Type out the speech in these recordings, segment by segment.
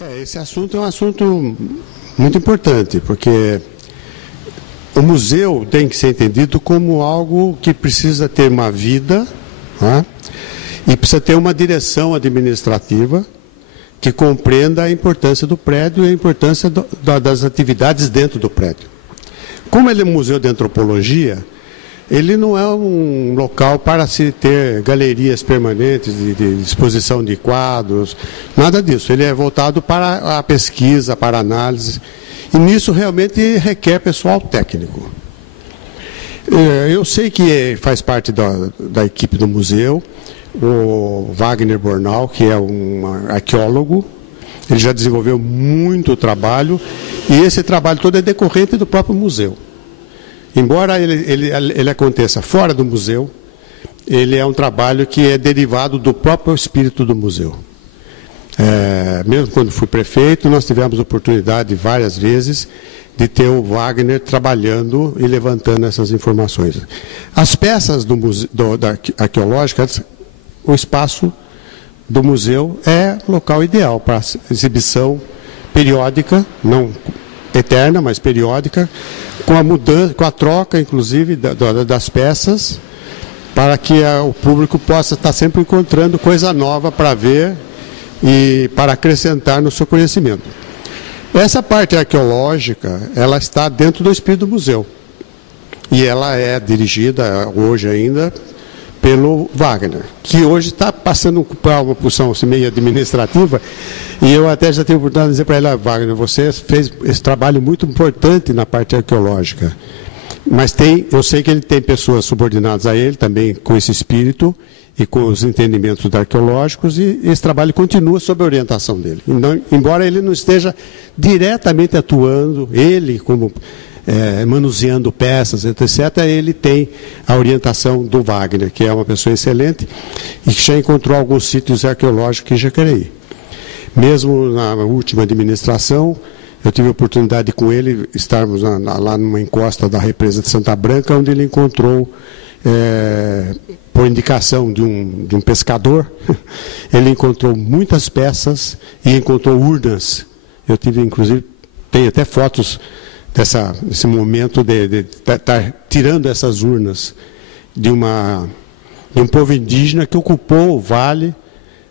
Esse assunto é um assunto muito importante, porque o museu tem que ser entendido como algo que precisa ter uma vida, né? E precisa ter uma direção administrativa que compreenda a importância do prédio e a importância das atividades dentro do prédio. Como ele é um museu de antropologia, ele não é um local para se ter galerias permanentes de exposição de quadros, nada disso. Ele é voltado para a pesquisa, para a análise, e nisso realmente requer pessoal técnico. Eu sei que faz parte da equipe do museu o Wagner Bornal, que é um arqueólogo. Ele já desenvolveu muito trabalho, e esse trabalho todo é decorrente do próprio museu. Embora ele aconteça fora do museu, ele é um trabalho que é derivado do próprio espírito do museu. Mesmo quando fui prefeito, nós tivemos oportunidade várias vezes de ter o Wagner trabalhando e levantando essas informações. As peças arqueológicas, o espaço do museu é local ideal para exibição periódica, não eterna, mas periódica, com a mudança, com a troca, inclusive, das peças, para que o público possa estar sempre encontrando coisa nova para ver e para acrescentar no seu conhecimento. Essa parte arqueológica, ela está dentro do espírito do museu. E ela é dirigida, hoje ainda, pelo Wagner, que hoje está passando para uma função meio administrativa, e eu até já tenho a oportunidade de dizer para ele: Wagner, você fez esse trabalho muito importante na parte arqueológica, mas eu sei que ele tem pessoas subordinadas a ele também com esse espírito e com os entendimentos arqueológicos, e esse trabalho continua sob a orientação dele. Embora ele não esteja diretamente atuando, ele como manuseando peças, etc., ele tem a orientação do Wagner, que é uma pessoa excelente e que já encontrou alguns sítios arqueológicos em Jacareí. Mesmo na última administração, eu tive a oportunidade de, com ele, estarmos lá numa encosta da represa de Santa Branca, onde ele encontrou, por indicação de um pescador, ele encontrou muitas peças e encontrou urnas. Eu tive, inclusive, tenho até fotos desse momento de estar tirando essas urnas de um povo indígena que ocupou o vale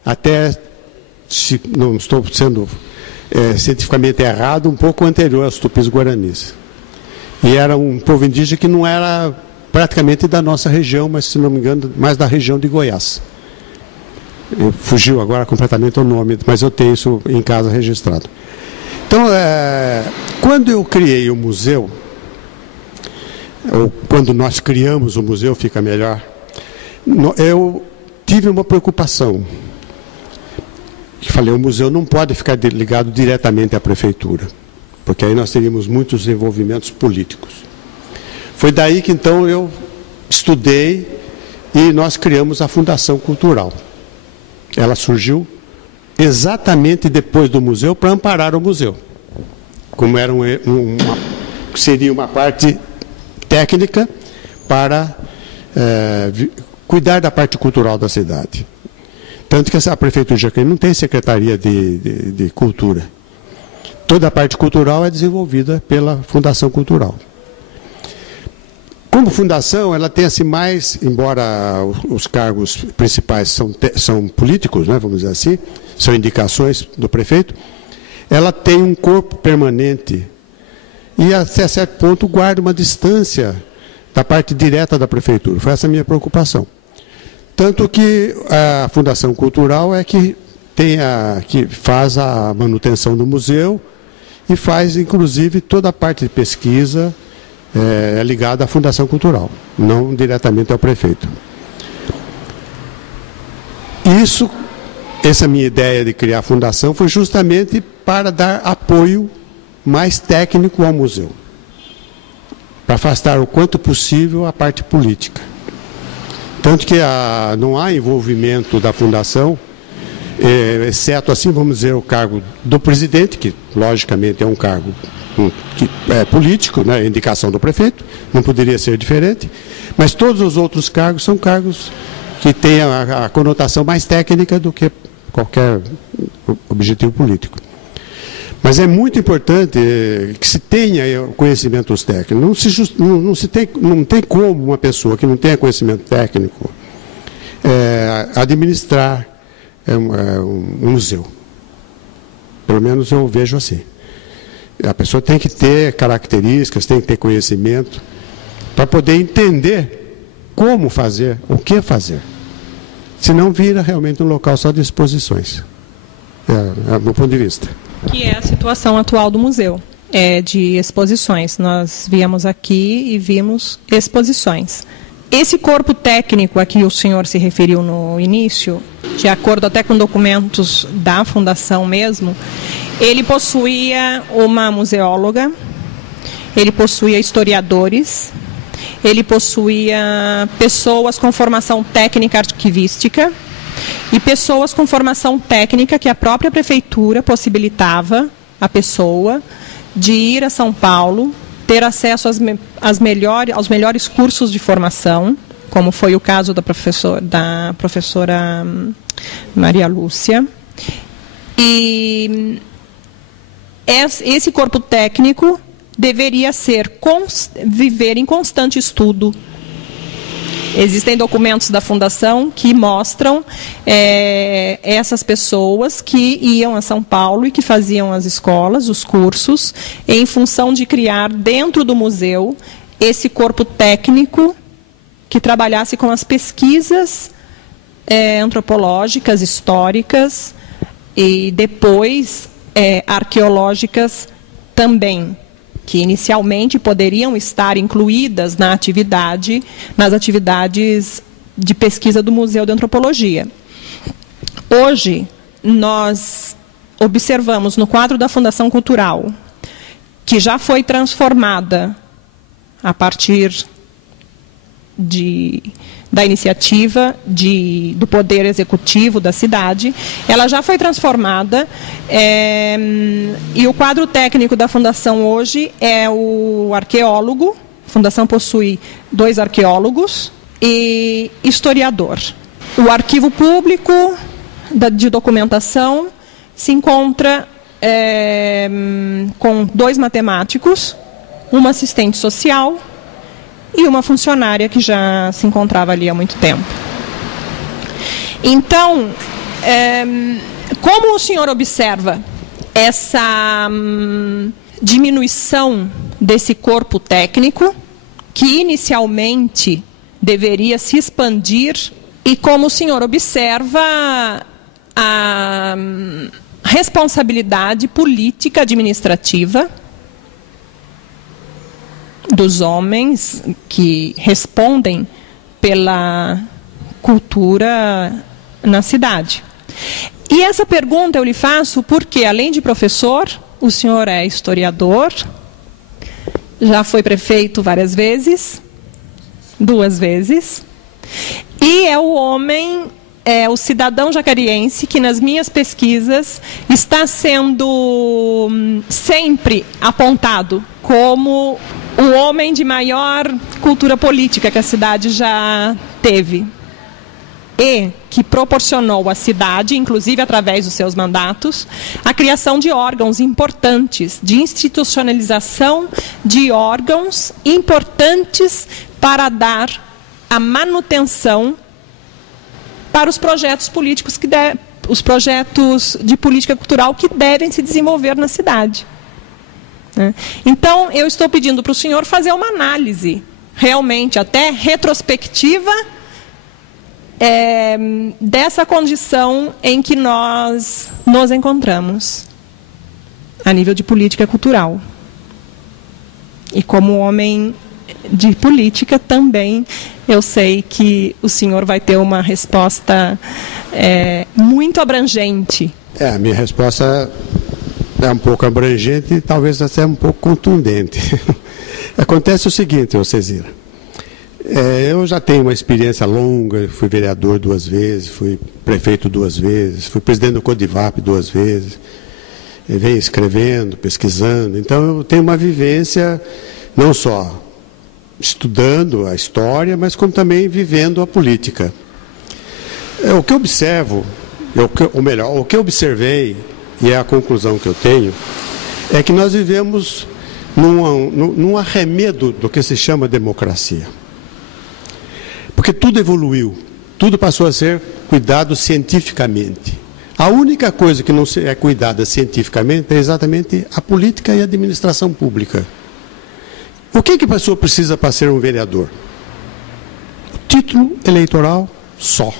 até, se não estou sendo cientificamente errado, um pouco anterior aos Tupis-Guaranis. E era um povo indígena que não era praticamente da nossa região, mas, se não me engano, mais da região de Goiás. Fugiu agora completamente o nome, mas eu tenho isso em casa registrado. Então, quando eu criei o museu, ou quando nós criamos o museu, fica melhor, eu tive uma preocupação. Falei, o museu não pode ficar ligado diretamente à prefeitura, porque aí nós teríamos muitos envolvimentos políticos. Foi daí que, então, eu estudei e nós criamos a Fundação Cultural. Ela surgiu exatamente depois do museu, para amparar o museu. Como era seria uma parte técnica para cuidar da parte cultural da cidade. Tanto que a Prefeitura de Jacareí não tem secretaria de cultura. Toda a parte cultural é desenvolvida pela Fundação Cultural. Como fundação, ela tem assim mais, embora os cargos principais são políticos, né, vamos dizer assim, são indicações do prefeito, ela tem um corpo permanente e, até certo ponto, guarda uma distância da parte direta da prefeitura. Foi essa a minha preocupação. Tanto que a Fundação Cultural é que faz a manutenção do museu e faz, inclusive, toda a parte de pesquisa ligada à Fundação Cultural, não diretamente ao prefeito. Essa minha ideia de criar a fundação foi justamente para dar apoio mais técnico ao museu, para afastar o quanto possível a parte política. Tanto que não há envolvimento da fundação, exceto, assim, vamos dizer, o cargo do presidente, que logicamente é um cargo que é político, né, indicação do prefeito, não poderia ser diferente, mas todos os outros cargos são cargos que têm a conotação mais técnica do que qualquer objetivo político. Mas é muito importante que se tenha conhecimentos técnicos. Não tem como uma pessoa que não tenha conhecimento técnico administrar um museu. Pelo menos eu vejo assim. A pessoa tem que ter características, tem que ter conhecimento, para poder entender como fazer, o que fazer. Senão vira realmente um local só de exposições. É o meu ponto de vista. Que é a situação atual do museu, de exposições. Nós viemos aqui e vimos exposições. Esse corpo técnico a que o senhor se referiu no início, de acordo até com documentos da fundação mesmo, ele possuía uma museóloga, ele possuía historiadores, ele possuía pessoas com formação técnica arquivística e pessoas com formação técnica que a própria prefeitura possibilitava a pessoa de ir a São Paulo, ter acesso aos melhores cursos de formação, como foi o caso da professora Maria Lúcia. E esse corpo técnico deveria viver em constante estudo. Existem documentos da Fundação que mostram essas pessoas que iam a São Paulo e que faziam as escolas, os cursos, em função de criar dentro do museu esse corpo técnico que trabalhasse com as pesquisas antropológicas, históricas e depois arqueológicas também, que inicialmente poderiam estar incluídas nas atividades de pesquisa do Museu de Antropologia. Hoje, nós observamos no quadro da Fundação Cultural, que já foi transformada a partir da iniciativa do Poder Executivo da cidade, ela já foi transformada, e o quadro técnico da Fundação hoje é o arqueólogo. A Fundação possui 2 arqueólogos e historiador. O arquivo público de documentação se encontra com 2 matemáticos, uma assistente social e uma funcionária que já se encontrava ali há muito tempo. Então, como o senhor observa essa diminuição desse corpo técnico, que inicialmente deveria se expandir, e como o senhor observa a responsabilidade política administrativa dos homens que respondem pela cultura na cidade. E essa pergunta eu lhe faço porque, além de professor, o senhor é historiador, já foi prefeito várias vezes, 2 vezes, e é o homem, o cidadão jacariense que, nas minhas pesquisas, está sendo sempre apontado como o homem de maior cultura política que a cidade já teve. E que proporcionou à cidade, inclusive através dos seus mandatos, a criação de órgãos importantes, de institucionalização de órgãos importantes para dar a manutenção para os projetos políticos, os projetos de política cultural que devem se desenvolver na cidade. Então, eu estou pedindo para o senhor fazer uma análise, realmente até retrospectiva, dessa condição em que nós nos encontramos, a nível de política cultural. E como homem de política também, eu sei que o senhor vai ter uma resposta muito abrangente. A minha resposta é um pouco abrangente e talvez até um pouco contundente. Acontece o seguinte, Cezira. Eu já tenho uma experiência longa, fui vereador 2 vezes, fui prefeito 2 vezes, fui presidente do Codivap 2 vezes, venho escrevendo, pesquisando. Então eu tenho uma vivência não só estudando a história, mas como também vivendo a política. O que eu observo, o que eu observei, e é a conclusão que eu tenho, é que nós vivemos num arremedo do que se chama democracia. Porque tudo evoluiu, tudo passou a ser cuidado cientificamente. A única coisa que não é cuidada cientificamente é exatamente a política e a administração pública. O que a pessoa precisa para ser um vereador? O título eleitoral só.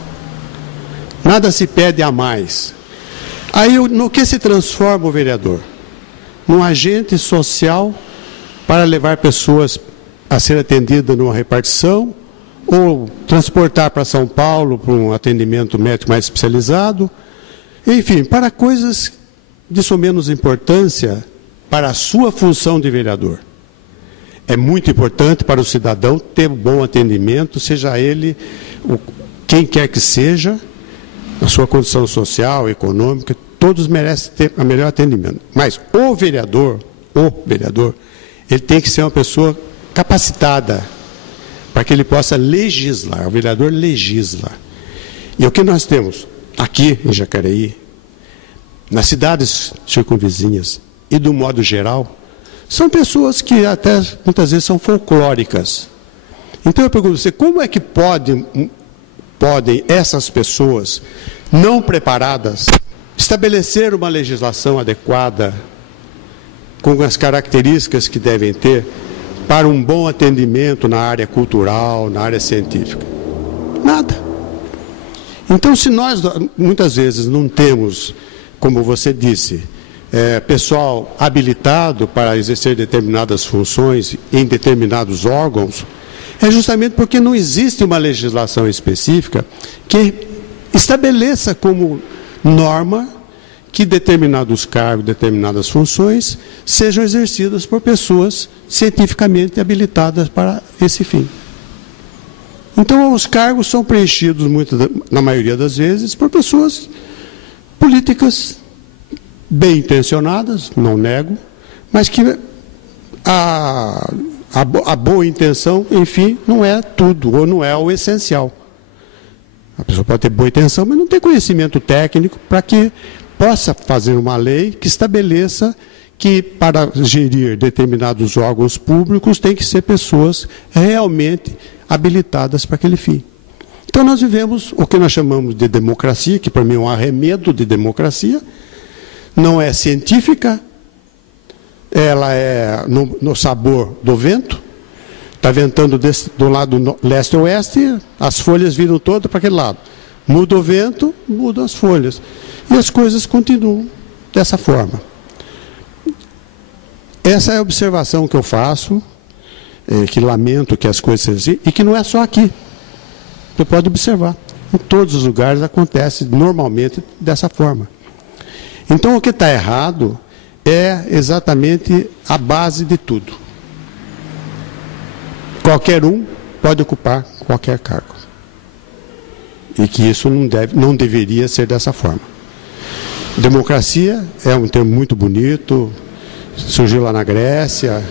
Nada se pede a mais. Aí, no que se transforma o vereador? Num agente social para levar pessoas a ser atendidas numa repartição ou transportar para São Paulo para um atendimento médico mais especializado. Enfim, para coisas de só menos importância para a sua função de vereador. É muito importante para o cidadão ter bom atendimento, seja ele quem quer que seja, a sua condição social, econômica, todos merecem ter o melhor atendimento. Mas o vereador, ele tem que ser uma pessoa capacitada para que ele possa legislar. O vereador legisla. E o que nós temos aqui em Jacareí, nas cidades circunvizinhas e do modo geral, são pessoas que até muitas vezes são folclóricas. Então eu pergunto a você, como é que podem essas pessoas não preparadas estabelecer uma legislação adequada com as características que devem ter para um bom atendimento na área cultural, na área científica? Nada. Então, se nós muitas vezes não temos, como você disse, pessoal habilitado para exercer determinadas funções em determinados órgãos, é justamente porque não existe uma legislação específica que estabeleça como norma que determinados cargos, determinadas funções sejam exercidas por pessoas cientificamente habilitadas para esse fim. Então, os cargos são preenchidos, na maioria das vezes, por pessoas políticas bem intencionadas, não nego, mas que a boa intenção, enfim, não é tudo, ou não é o essencial. A pessoa pode ter boa intenção, mas não tem conhecimento técnico para que possa fazer uma lei que estabeleça que para gerir determinados órgãos públicos tem que ser pessoas realmente habilitadas para aquele fim. Então nós vivemos o que nós chamamos de democracia, que para mim é um arremedo de democracia, não é científica, ela é no sabor do vento, está ventando do lado leste-oeste, as folhas viram todas para aquele lado. Muda o vento, mudam as folhas. E as coisas continuam dessa forma. Essa é a observação que eu faço, que lamento que as coisas sejam assim, e que não é só aqui. Você pode observar. Em todos os lugares acontece normalmente dessa forma. Então o que está errado é exatamente a base de tudo. Qualquer um pode ocupar qualquer cargo. E que isso não deveria ser dessa forma. Democracia é um termo muito bonito, surgiu lá na Grécia,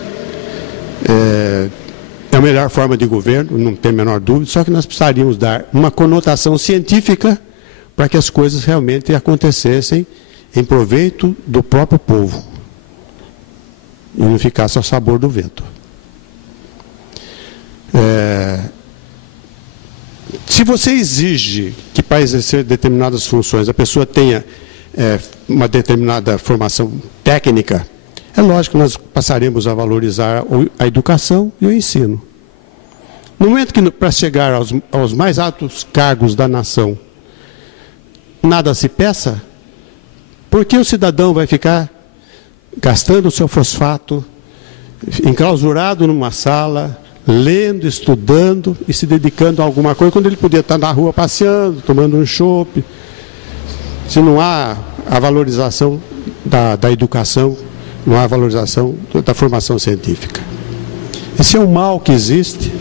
é a melhor forma de governo, não tem a menor dúvida, só que nós precisaríamos dar uma conotação científica para que as coisas realmente acontecessem em proveito do próprio povo e não ficasse ao sabor do vento. Se você exige que para exercer determinadas funções a pessoa tenha uma determinada formação técnica, é lógico que nós passaremos a valorizar a educação e o ensino. No momento que para chegar aos mais altos cargos da nação, nada se peça, por que o cidadão vai ficar gastando o seu fosfato, enclausurado numa sala, lendo, estudando e se dedicando a alguma coisa, quando ele podia estar na rua passeando, tomando um chopp, se não há a valorização da educação, não há a valorização da formação científica. Esse é um mal que existe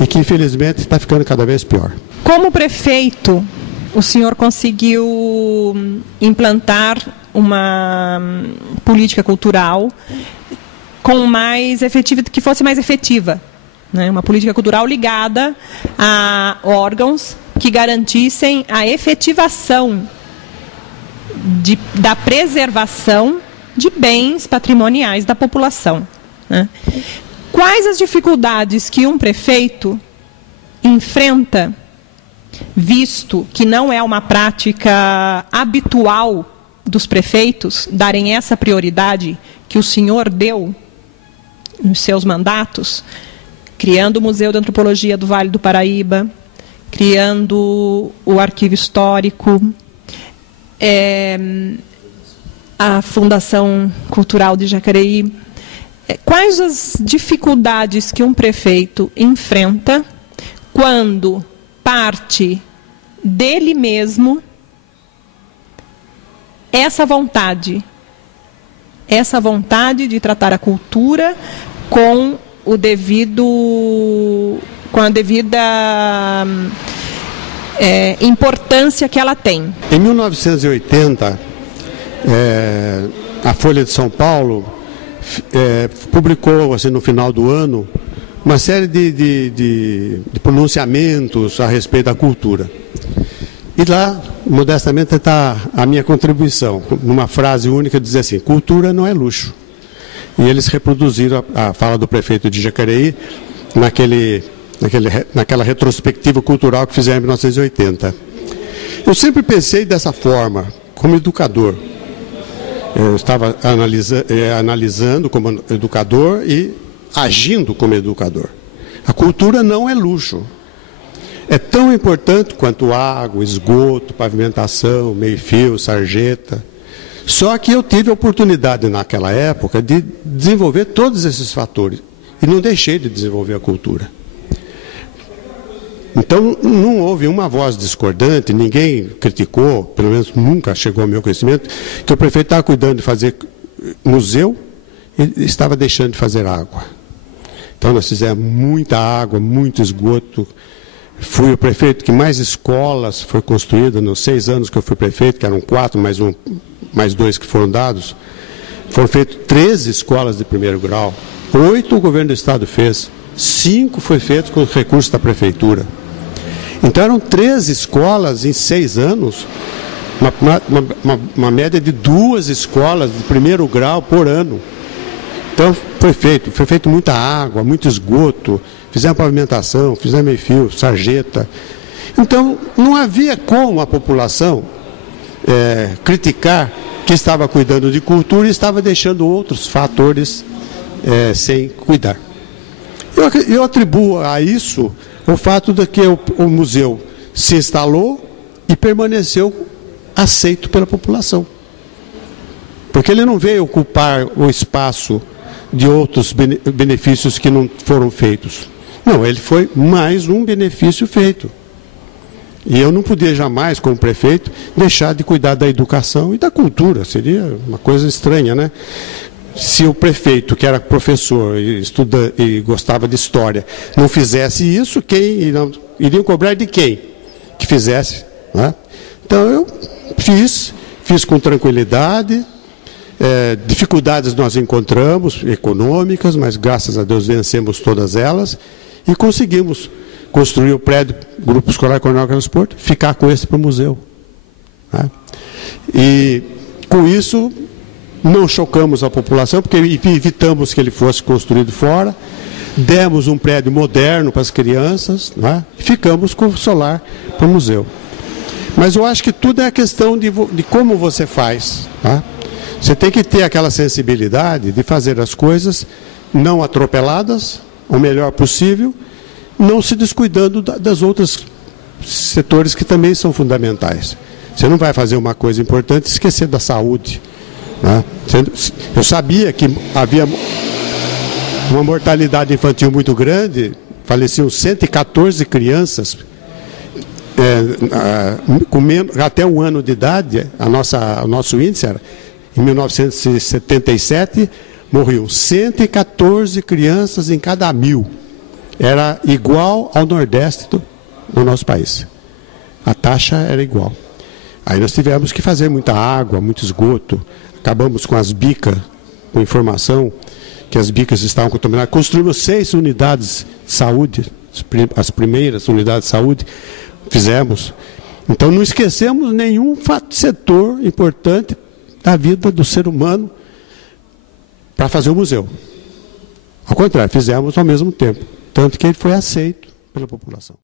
e que, infelizmente, está ficando cada vez pior. Como prefeito, o senhor conseguiu implantar uma política cultural que fosse mais efetiva, né? Uma política cultural ligada a órgãos que garantissem a efetivação da preservação de bens patrimoniais da população, né? Quais as dificuldades que um prefeito enfrenta, visto que não é uma prática habitual dos prefeitos darem essa prioridade que o senhor deu nos seus mandatos, criando o Museu de Antropologia do Vale do Paraíba, criando o Arquivo Histórico, a Fundação Cultural de Jacareí. Quais as dificuldades que um prefeito enfrenta quando parte dele mesmo essa vontade de tratar a cultura com a devida importância que ela tem? Em 1980, a Folha de São Paulo publicou, assim, no final do ano, uma série de pronunciamentos a respeito da cultura. E lá, modestamente, está a minha contribuição. Numa frase única, dizer assim: cultura não é luxo. E eles reproduziram a fala do prefeito de Jacareí naquela retrospectiva cultural que fizeram em 1980. Eu sempre pensei dessa forma, como educador. Eu estava analisando como educador e agindo como educador. A cultura não é luxo. É tão importante quanto água, esgoto, pavimentação, meio-fio, sarjeta. Só que eu tive a oportunidade naquela época de desenvolver todos esses fatores. E não deixei de desenvolver a cultura. Então, não houve uma voz discordante, ninguém criticou, pelo menos nunca chegou ao meu conhecimento, que o prefeito estava cuidando de fazer museu e estava deixando de fazer água. Então, nós fizemos muita água, muito esgoto. Fui o prefeito que mais escolas foi construída nos 6 anos que eu fui prefeito, que eram 4, mais 2 que foram dados. Foram feitas 13 escolas de primeiro grau, 8 o governo do estado fez, 5 foi feito com recursos da prefeitura. Então eram 13 escolas em 6 anos, uma média de 2 escolas de primeiro grau por ano. Então foi feito muita água, muito esgoto, fizemos pavimentação, fizemos meio-fio, sarjeta. Então não havia como a população criticar que estava cuidando de cultura e estava deixando outros fatores sem cuidar. Eu atribuo a isso o fato de que o museu se instalou e permaneceu aceito pela população. Porque ele não veio ocupar o espaço de outros benefícios que não foram feitos. Não, ele foi mais um benefício feito. E eu não podia jamais, como prefeito, deixar de cuidar da educação e da cultura. Seria uma coisa estranha, né? Se o prefeito, que era professor e gostava de história, não fizesse isso, iriam cobrar de quem que fizesse, né? Então eu fiz com tranquilidade. Dificuldades nós encontramos, econômicas, mas graças a Deus vencemos todas elas e conseguimos construir o prédio Grupo Escolar Coronel Carlos Porto, ficar com esse para o museu, né? E com isso não chocamos a população, porque evitamos que ele fosse construído fora, demos um prédio moderno para as crianças, né? E ficamos com o solar para o museu. Mas eu acho que tudo é a questão de como você faz, tá? Você tem que ter aquela sensibilidade de fazer as coisas não atropeladas, o melhor possível, não se descuidando das outras setores que também são fundamentais. Você não vai fazer uma coisa importante e esquecer da saúde, né? Eu sabia que havia uma mortalidade infantil muito grande, faleciam 114 crianças até 1 ano de idade. O nosso índice era, em 1977, morriam 114 crianças em cada 1000. Era igual ao Nordeste do nosso país. A taxa era igual. Aí nós tivemos que fazer muita água, muito esgoto. Acabamos com as bicas, com informação que as bicas estavam contaminadas. Construímos 6 unidades de saúde, as primeiras unidades de saúde, fizemos. Então não esquecemos nenhum setor importante da vida do ser humano para fazer o museu. Ao contrário, fizemos ao mesmo tempo. Tanto que ele foi aceito pela população.